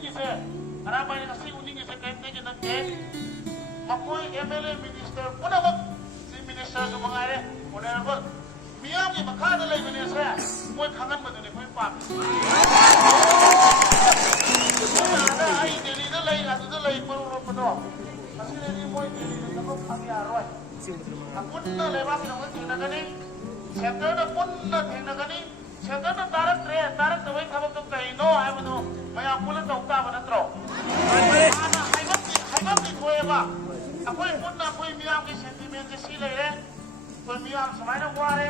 उन्नींसे अराबाई ने सी उन्नींसे कहते हैं कि नंगे मकोई एमएलए मिनिस्टर पुनः चीफ मिनिस्टर जो मंगाए ऑनरेबल मियाँ की मखान ले मिनिस्टर कोई खानन बदले कोई पाप ada ai deli dah lagi adu dah lagi perlu penuh masih ni moi deli dah kau kami arwah pun na lepas ni orang tinggal gani center na pun na tinggal gani center na tarak tu baik khabar tu kaya no ay mana maya pula tahu tak mana terus ana hai bab ni kau apa aku pun na kau miam ke sentiment je si lagi kau miam semai na kuare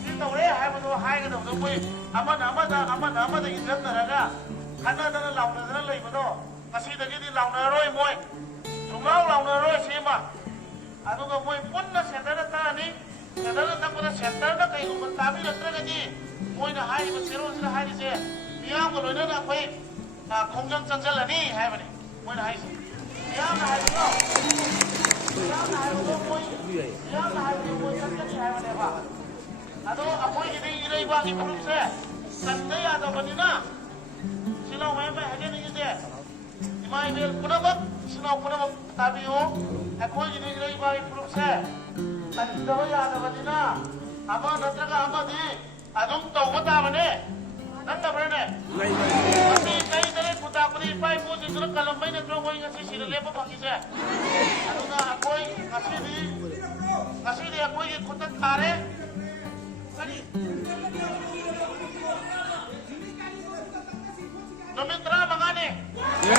si tahu le hai mana hai ke tahu tu kau amat izin naraga karena dengan lawan lagi betul, masih lagi di lawan roy moy, cuma lawan roy sih mah, anu kan moy pun na center na tani, center na tak pun center na kayu bertabi lepas lagi, moy na hari berseru sudah hari je, biar kalau ni na koi, kongjang cancel ni hari ni, moy na hari, biar na hari tu, biar na hari moy cancel ni hari ni apa, anu apa ini bagi grup saya, santai atau bagaimana? Silau main aja ni je. Imai bel puna bak, silau puna bak tapi o, aku ini jadi bagi grup saya. Tapi tahu ya ada bagaimana? Apa nanti apa di? Adum tahu apa mana? Nanti mana? Tapi kaya dari putar putih pai pun jadi kalau main nanti orang yang ngasih sila lepas bagi saya. Anu na aku ngasih di aku ini kutat kare. Tadi. Nomitra mangane. Yes.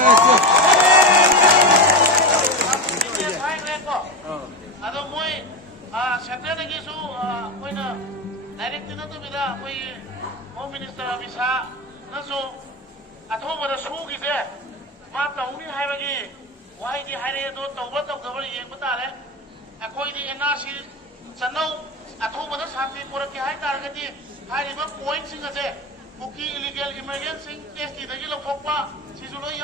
Yes, hai reko. Ado moi setia lagi su moi na direct na tu bida moi home minister bisa na su atho bara su gi se ma tahu ni hai bagi wai di hai re do tahu ba tahu gabar yeng bata le akoi di NRC sanau atho bara santi pura ki hai tar ga di hai ri ba point sing ase Buki illegal immigrants sing case di lagi lokok pa si Zuloi